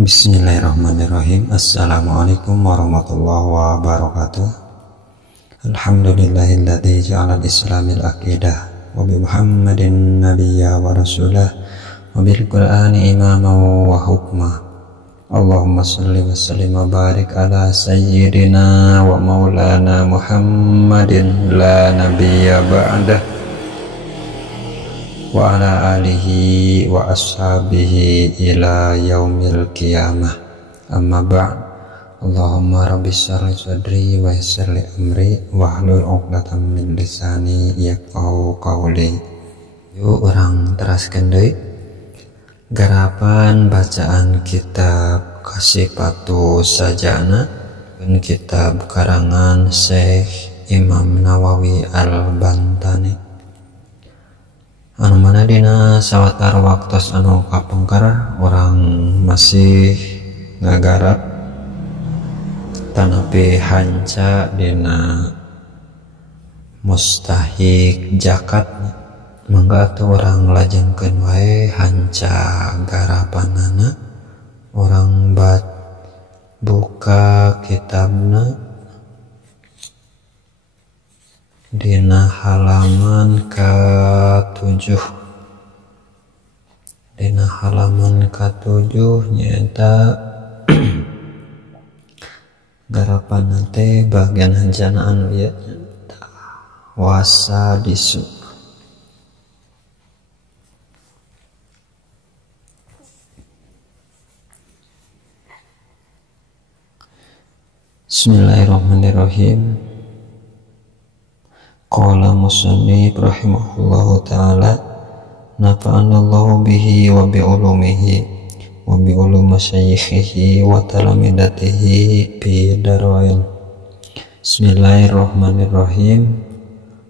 Bismillahirrahmanirrahim. Assalamualaikum warahmatullahi wabarakatuh. Alhamdulillahilladzi ja'ala al-islamil aqidah wa bi Muhammadin nabiyya wa rasulah wa bil Qur'ani imaman wa hukma. Allahumma shalli wa sallim wa barik ala sayyidina wa maulana Muhammadin la nabiyya ba'dah wa ala alihi wa ashabihi ila yaumil qiyamah. Amma ba'd. Allahumma rabbi shrah sadri wa yassir li amri wahlul 'uqdatam min lisani yafqahu qawli. Yuk urang teraskeun deui garapan bacaan kitab Kasifatu Sajana, kitab karangan Syekh Imam Nawawi Al-Bantani. Anu mana dina sawatara waktos anu kapengker orang masih ngagarap tanapi hanca dina mustahik zakat, mangga atuh orang lajengkeun wae hanca garapanana, orang bat buka kitabna dina halaman ke-7. Dina halaman ke-7 nyata garapan teh bagian hanjana anu ieu wasa disu. Bismillahirrahmanirrahim. Qala musannif rahimahullahu ta'ala, nafa'anallahu bihi wa bi ulumihi wa bi ulumi masyayikhihi wa talamidatihi fi darain. Bismillahirrahmanirrahim.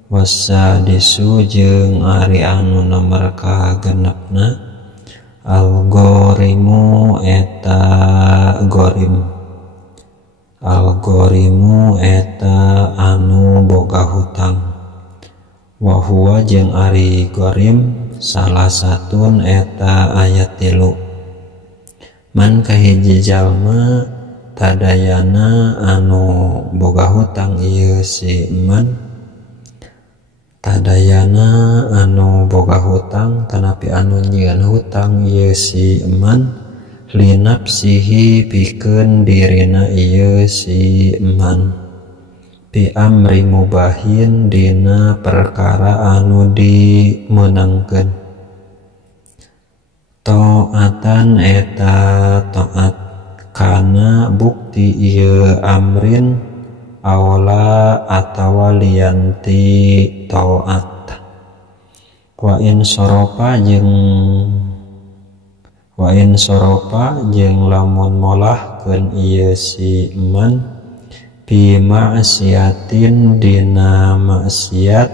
Wasadisu jeung ari anu nomor kagenepna al-ghorimu eta gorim. Al-ghorimu eta anu boga hutang. Wa huwa jeung ari gorim salah satun eta ayat 3. Man kahiji jalma tadayana anu boga hutang ieu si man, tadayana anu boga hutang tanapi anu nyieun hutang ieu si man, linapsihi pikeun dirina ieu si man, bi amri mubahin dina perkara anu dimenangkeun. Ta'atan eta ta'at kana bukti ieu amrin awla atawa lianti ta'at. Wa in soropa jeung lamun molahkeun ieu si man bi ma'siyatin dina maksiat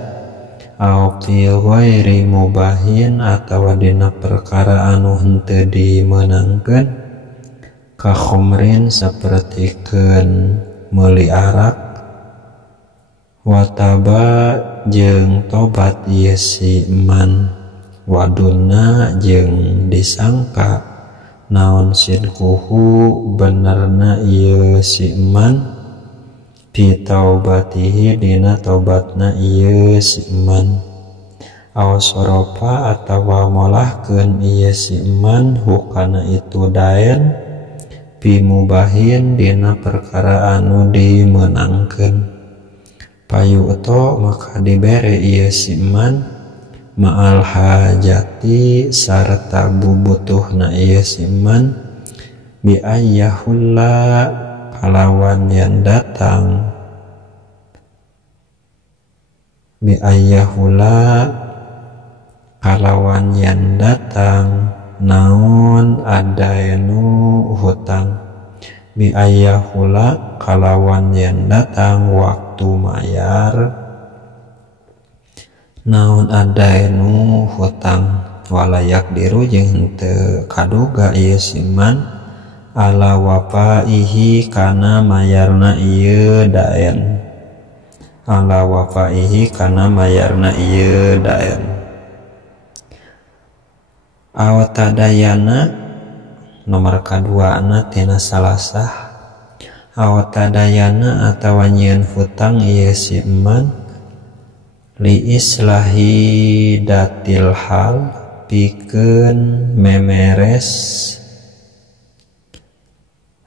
au fi ghairi mubahin atawa dina perkara anu henteu dimenangkeun, ka khomrin sapertikeun meuli arak, wataba jeung tobat ieu si man, waduna jeung disangka naon sidquhu benerna ieu si man, fi taubatihi dina taubatna ieu si man, aw sorofa atawa molahkeun ieu si man hukana itu daen, fi mubahin dina perkara anu dimenangkeun. Payu eto maka dibere ieu si man ma'al hajati sarta bubutuhna ieu si man, bi ayyahulla kalawan yang datang, bi ayyahula kalawan yang datang naon adaenu hutang, bi ayyahula kalawan yang datang waktu mayar naon adaenu hutang, walayak diru jeung henteu kaduga ieu si man ala wafaihi kana mayarna ieu daen, ala wafaihi kana mayarna ieu daen. Awatadayana nomor kadua tina salasah awatadayana atawa nyieun hutang ieu si eman li islahi datil hal pikeun memeres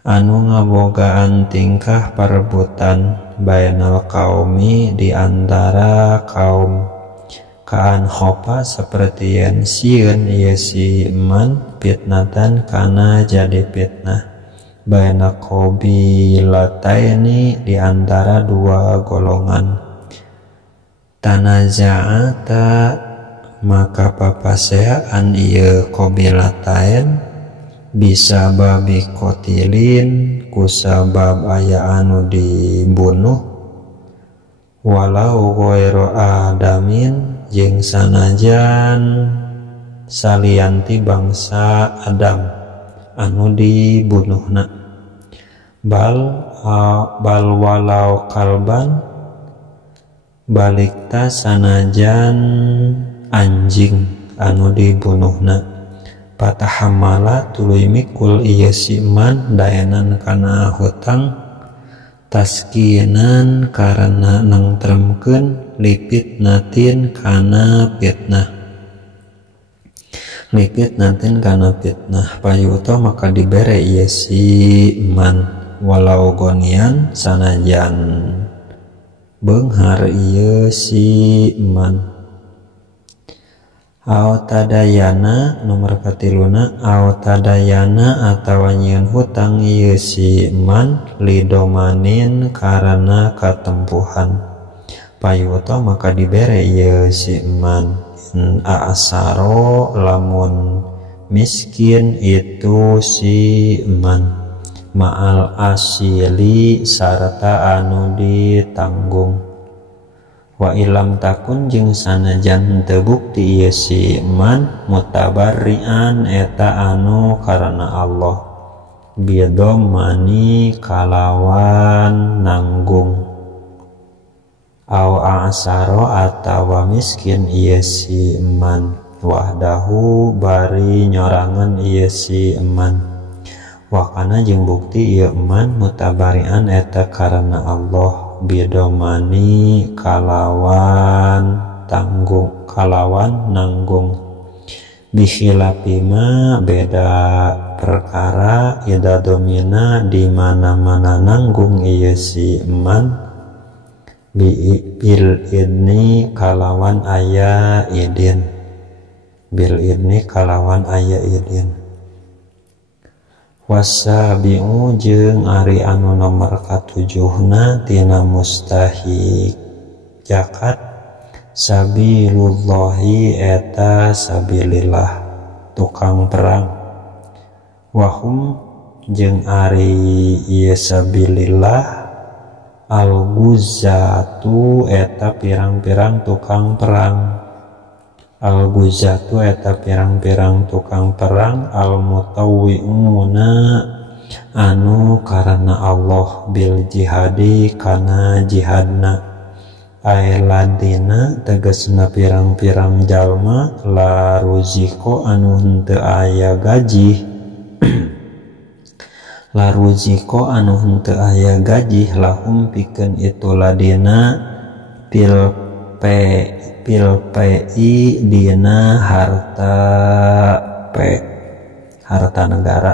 anu ngabogaan tingkah perebutan bainal qaumi di antara kaum kaan khopa seperti yang sieun ieu si eman fitnatan kana jadi fitnah baina qabilataini di antara dua golongan tanaza'ata maka papaseaan ieu qabilatain bisa babi kotilin kusabab aya anu dibunuh walau ghairu adamin jeung sanajan salianti bangsa Adam anu dibunuhna bal walau kalban balikta sanajan anjing anu dibunuhna patahamala tuluy mikul ieu si eman daenan kana hutang taskinan karena nangtremkeun lipit natin kana fitnah payuto maka dibere ieu si eman walau gonian sanajan beunghar ieu si eman awtadayana nomor katiluna awtadayana atawa nyieun hutang ieu si eman lidomanin karena katempuhan payuto maka dibere ieu si eman asaro lamun miskin itu si eman ma'al asili sarta anu ditanggung wa ilam takun jeung sanajan teu bukti ieu si eman mutabarrian eta anu karana Allah bidomani kalawan nanggung au asaro atawa miskin ieu si eman wahdahu bari nyorangan ieu si eman wakana jeung bukti ieu eman mutabarian eta karana Allah bidomani kalawan nanggung bikhilapima beda perkara ida domina di mana-mana nanggung ieu si eman bil idni kalawan aya idin wasabi'u jeung ari anu nomor katujuhna tina mustahik zakat sabilullahi eta sabilillah tukang perang wahum jeung ari ieu sabilillah al-guzatu eta pirang-pirang tukang perang al-guzatu eta pirang-pirang tukang perang al-mutawwi'una anu karana Allah bil jihadi kana jihadna ailadina tegasna pirang-pirang jalma la ruziko anu henteu aya gaji la ruziko anu henteu aya gaji lahum pikeun itu ladina pilpi dina harta negara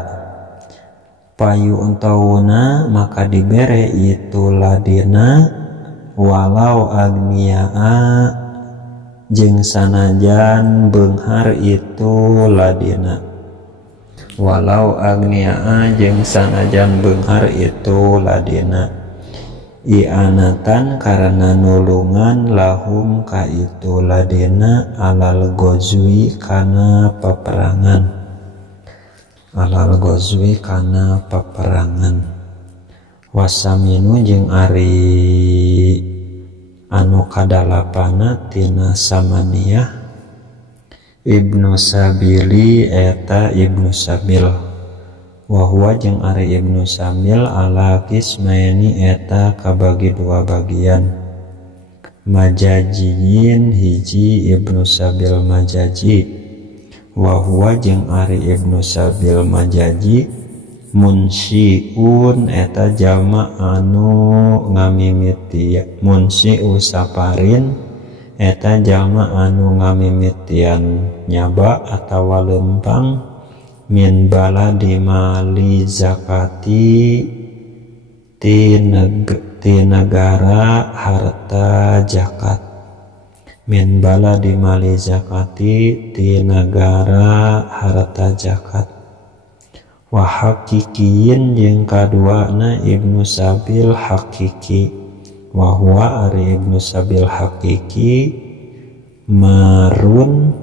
payu untawuna maka dibere itu ladina walau agniaa jeung sanajan beunghar itu ladina walau agniaa jeung sanajan beunghar itu ladina i'anatan karena nulungan lahum ka itu ladina alal gozwi kana peperangan wasaminu jeung ari anu kadalapana tina samaniyah ibnu sabili eta ibnu sabil wahwa jeung ari ibnu sabil ala kismaini eta kabagi dua bagian majajiin hiji ibnu sabil majaji wa huwa jeung ari Ibnu Sabil majaji munsyiun eta jalma anu ngamimitian, munsyiu saparin eta jalma anu ngamimitian nyaba atawa lempang min baladi mali zakati ti negara harta zakat, min baladi mali zakati ti negara harta zakat. Wa hakikiyin jeung kaduana Ibnu Sabil hakiki, wa huwa ari Ibnu Sabil hakiki marun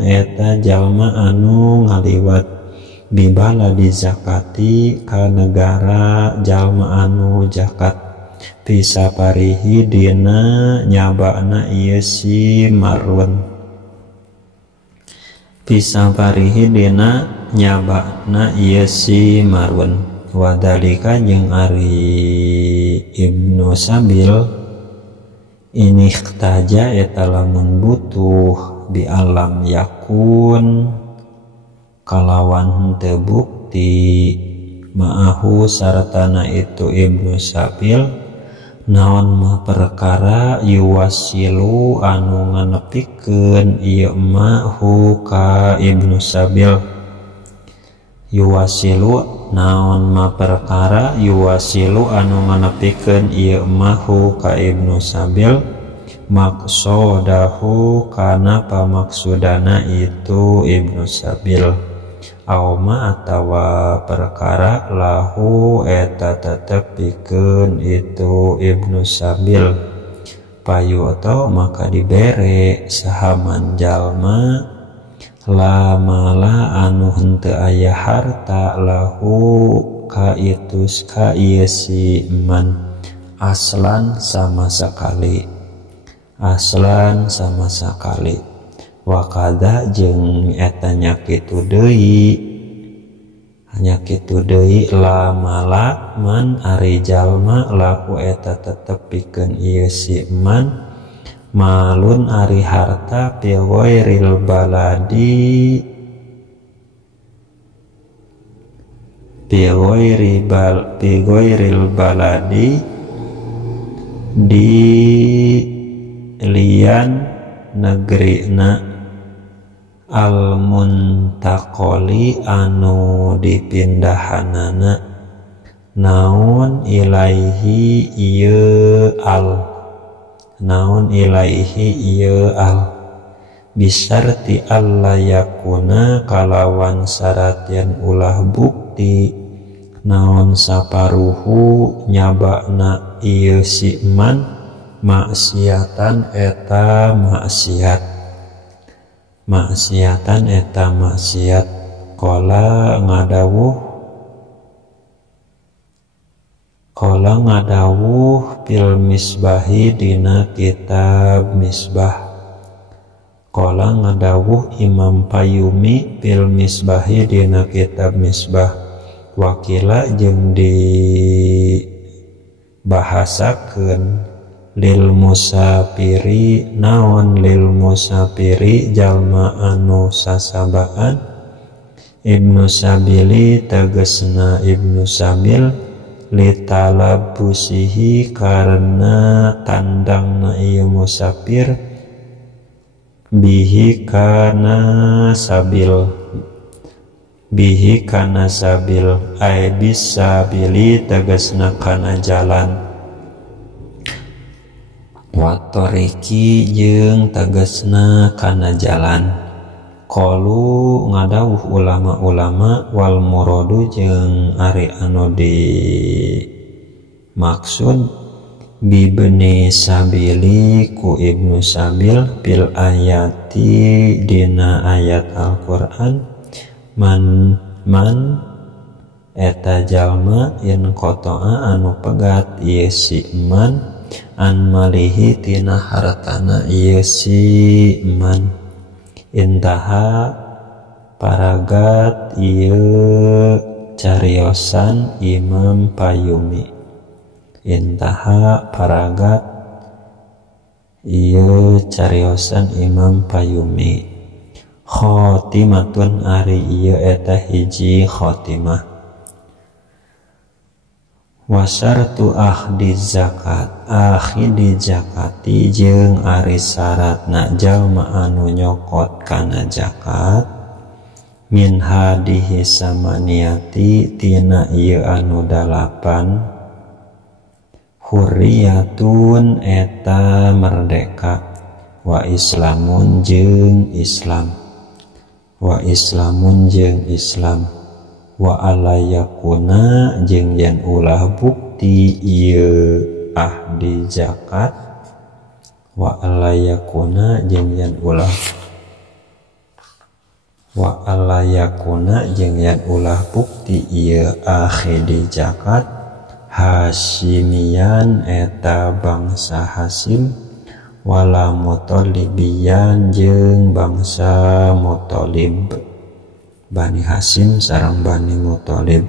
eta jalma anu ngaliwat bibaladi zakati ka negara jalma anu zakat, bisa parihi dina nyabana ieu si marun, bisa parihi dina nyabana ieu si marun. Wadalika jeung ari Ibnu Sabil ini khtaja eta lamun butuh bi alam yakun kalawan henteu bukti ma'ahu saratana itu Ibnu Sabil naon mah perkara yuwasilu anu nganepikeun ieu ma'hu ka Ibnu Sabil, yuwasilu naon mah perkara yuwasilu anu nganepikeun ieu ma'hu ka Ibnu Sabil maksodahu kana pamaksudana itu Ibnu Sabil auma atawa perkara lahu eta tetep pikeun itu Ibnu Sabil payuto maka dibere sahaman jalma la mala anu henteu aya harta lahu ka itu ka ieu si man aslan sama sekali, aslan sama sekali. Wakada jeung eta nya kitu deui la mala man ari jalma laku eta tetep pikeun ieu si man malun ari harta pi ghairil baladi di lian negrina al muntaqoli anu dipindahanana naun ilaihi ieu al bisarti alla yakuna kalawan syarat yen ulah bukti naon saparuhu nyabana ieu si man maksiatan eta maksiat qala ngadawuh fil misbahi dina kitab misbah, qala ngadawuh Imam Payumi fil misbahi dina kitab misbah, wakila jeung dibahasakeun lil musafiri naon lil musafiri jalma anu sasabaan Ibnu Sabili tegasna Ibnu Sabil litalabusihi karena tandangna ieu musafir bihi kana sabil ay bisabili tegasna kana jalan watoriki jeung tegasna kana jalan. Qalu ngadawuh ulama-ulama wal muradu jeung ari anu di maksud bibni sabili ku Ibnu Sabil bil ayati dina ayat Al-Qur'an man eta jalma in qata'a anu pegat ieu si man an malihi tina hartana ieu si man intaha paragat ieu cariosan Imam Payumi, intaha paragat ieu cariosan Imam Payumi. khotimatun ari ieu eta hiji khotimah. Wasartu ahdi zakat akhidi zakati jeung ari syaratna jalma anu nyokot kana zakat min hadihi samaniyati tina ieu anu 8 hurriyatun eta merdeka wa islamun jeung Islam wa alayakuna jeung yen ulah bukti ieu ahdi zakat wa alayakuna jeung yen ulah bukti ieu ahdi zakat Hasyimian eta bangsa Hasyim wala Mutolibian jeung bangsa Mutolib Bani Hasyim sareng Bani Muthalib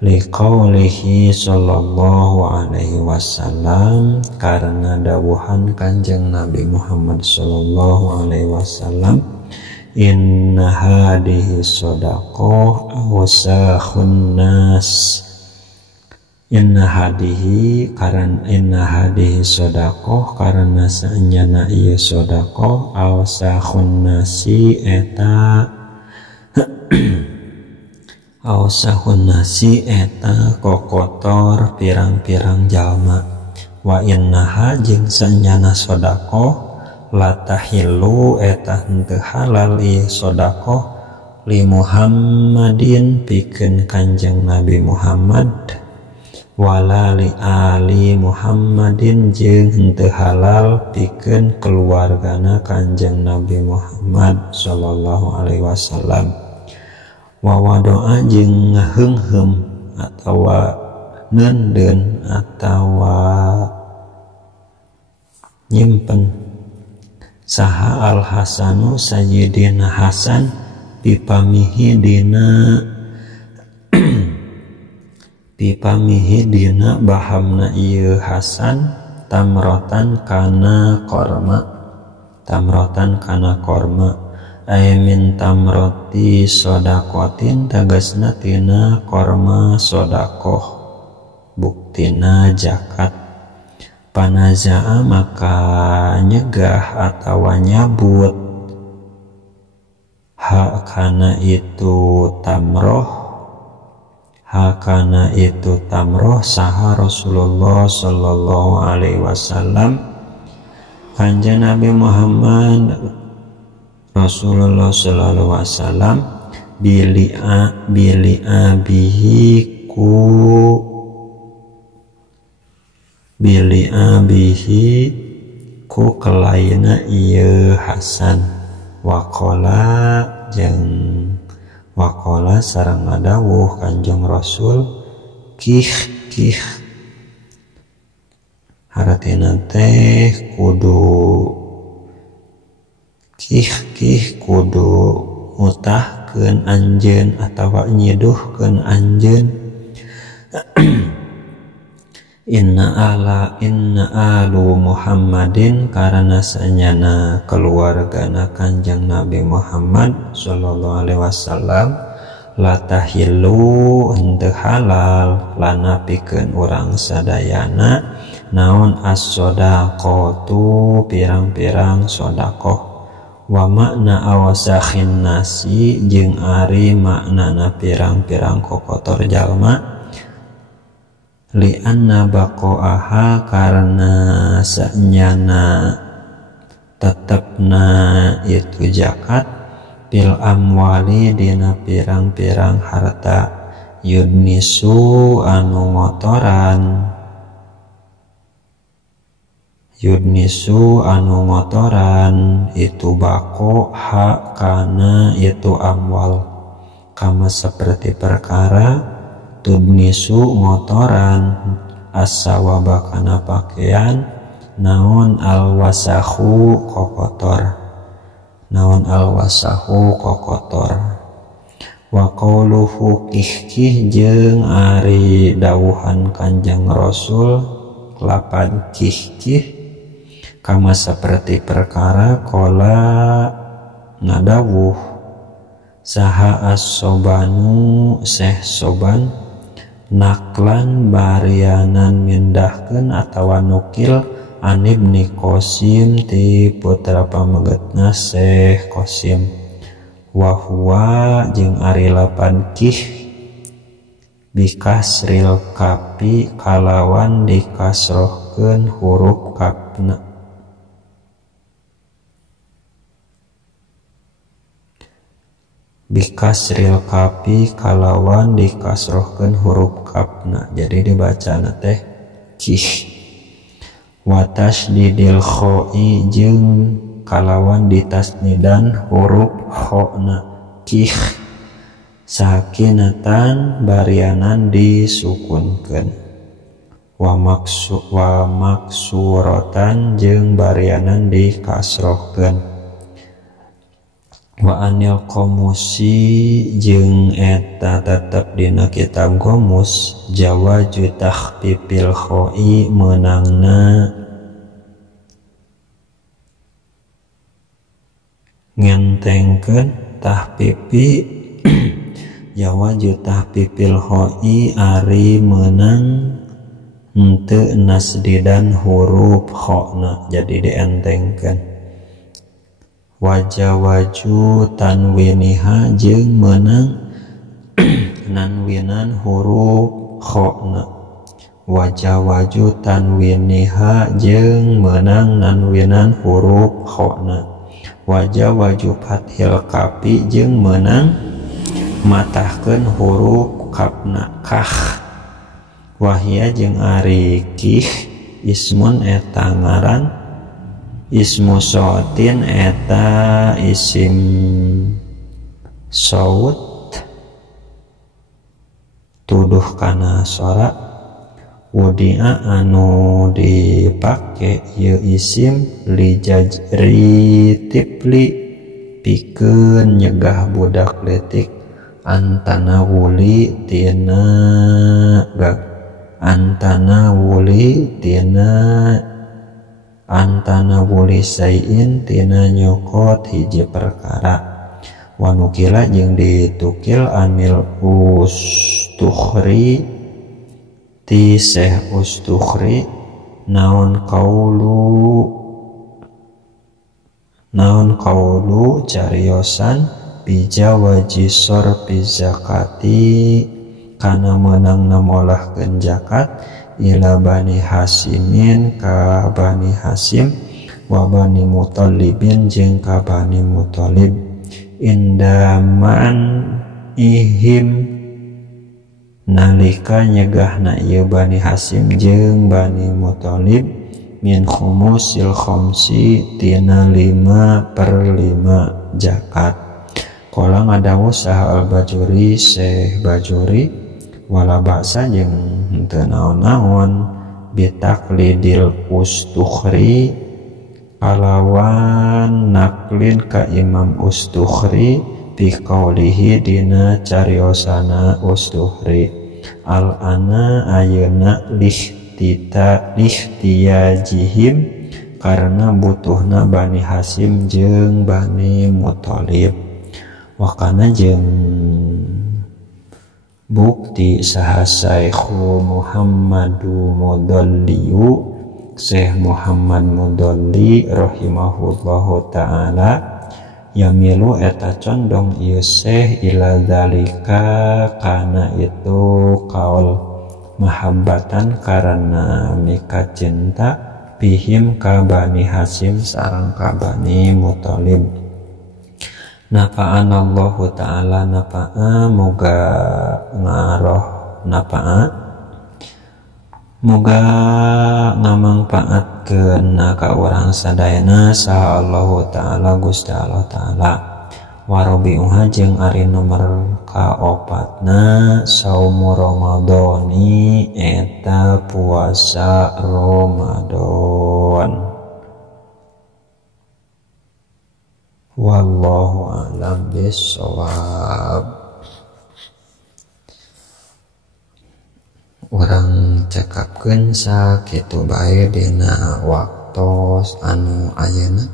liqaulihi sallallahu alaihi wasallam karena dawuhan Kanjeng Nabi Muhammad sallallahu alaihi wasallam inna hadihi shadaqah awsahun nas inna hadihi shadaqah karena saenyana ieu shadaqah awsahun nasi eta awsahun nasi eta kokotor pirang-pirang jalma wa innaha jeung saenyana sedekah latahillu eta henteu halal ieu sedekah li Muhammadin pikeun Kanjeng Nabi Muhammad wala li ali Muhammadin jeung henteu halal pikeun keluargana Kanjeng Nabi Muhammad sallallahu alaihi wasallam wawadoa jeung ngaheungheum atawa neundeun atawa nyimpen saha al Hasanu sayyidina Hasan pipamihi dina bahamna ieu Hasan tamrotan kana korma min tamroti sodakotin tegasna tina korma sodakoh buktina zakat panazaa maka nyegah atawa nyabut hakana itu tamroh saha Rasulullah sallallahu alaihi wasallam Kanjeng Nabi Muhammad Rasulullah sallallahu alaihi wasallam bili abihi ku kelaina ieu Hasan waqala sareng ngadawuh Kanjeng Rasul kih haratina teh kudu mutahkeun anjeun atawa nyiduhkeun anjeun inna alu Muhammadin karena sanyana keluargana Kanjeng Nabi Muhammad sallallahu alaihi wasallam latahillu henteu halal lana pikeun urang sadayana naon as-shadaqatu pirang-pirang sedekah wa makna awasakhin nasi jeung ari maknana pirang-pirang kokotor jalma li anna baqaaha karena sanyana tetepna itu zakat bil amwali dina pirang-pirang harta yudnisu anu ngotoran itu bako hak kana itu amwal kama seperti perkara tudnisu ngotoran as-sawaba kana pakaian naon al-wasahu kokotor wa qauluhu kih jeung ari dawuhan Kanjeng Rasul lapan kih kama seperti perkara kola ngadawuh saha as-sobanu Syekh Soban naklan barianan mindahkeun atawa nukil an Ibni Qasim ti putra pamegetna Syekh Qasim wa huwa jeung ari lapan kih bikasril kapi kalawan dikasrohkeun huruf kapna bikasril kapi kalawan dikasrohkeun huruf kapna jadi dibacana teh kih wa tasdidil khoi jeung kalawan ditasnidan huruf khona kih sakinatan barianan disukunkeun wa maksuratan jeung barianan dikasrohkeun wa anil qomusi jeung eta tetep dina kitab Qomus jawaju takhfifil khoi meunangna ngentengkeun tahfifi jawaju tahfifil khoi ari meunang henteu nasdidan huruf khona jadi dientengkeun wajawaju tanwiniha jeung meunang nanwinan huruf khona wajawaju tanwiniha jeung meunang nanwinan huruf khona wajawaju fathil kapi jeung meunang matahkeun huruf kapna kah wahia jeung ari kih ismun eta ngaran ismu sotin eta isim saut tuduh kana sora wudia anu dipake ieu isim li jajri tifli pikeun nyegah budak leutik antana wuli tina antana wuli sayin tina nyokot hiji perkara wanukila jeung ditukil anil ustukhri ti Syekh Ustukhri naon kaulu cariosan bijawaji sorfi zakati kana meunangna molahkeun zakat ila bani hasimin ka bani hasim wa bani mutallibin jeung ka bani mutallib indaman ihim nalika nyegahna ieu bani hasim jeung bani mutallib min khumusil khamsi tina 5/5 zakat qala ngadawu saha al-Bajuri Syekh Bajuri wala ba'sa jeung henteu naon-naon bitaklidil Ustukhri kalawan naklin ka Imam Ustukhri bi qaulihi dina cariosana Ustukhri al-ana ayeuna lihtiyajihim karena butuhna Bani Hasim jeung Bani Muthalib wakana jeung bukti saha Syekhu Muhammadu Mudalliyu Syekh Muhammad Mudalli rahimahullahu ta'ala yamilu eta condong ieu Syekh ila dzalika kana itu kaul mahabbatan karena mika cinta bihim ka Bani Hasim sareng ka Bani Muthalib nafa'anallahu ta'ala nafa'a moga ngaroh nafa'a moga ngamangpaatkeun ka urang sadayana saha Allahu ta'ala Gusti Allah ta'ala warabi'uha jeung ari nomor kaopatna saumu ramadhani eta puasa Ramadan wallahu a'lam bissawab. Urang cekapkeun sakitu bae dina waktos anu ayeuna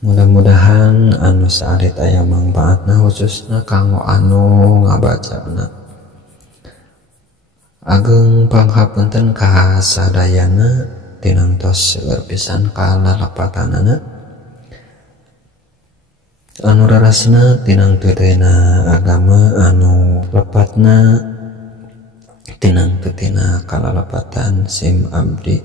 Mudah-mudahan anu saarit aya mangpaatna khususna kanggo anu ngabacana. Ageng panghapunten ka sadayana tinangtos seueur pisan kalalapatanana anu rarasna tinang teudeuna agama anu lepatna tinang teutina kalalapatan sim abdi.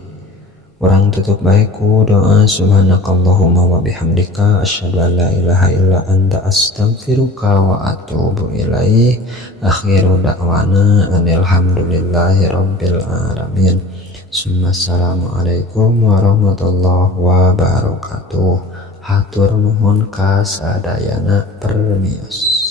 Urang tutup bae ku doa subhanakallahumma wa bihamdika asyhadu an la ilaha illa anta astaghfiruka wa atubu ilaik. Akhiru da'wana alhamdulillahi rabbil alamin. Assalamualaikum warahmatullahi wabarakatuh. Hatur nuhun kasadayana permios.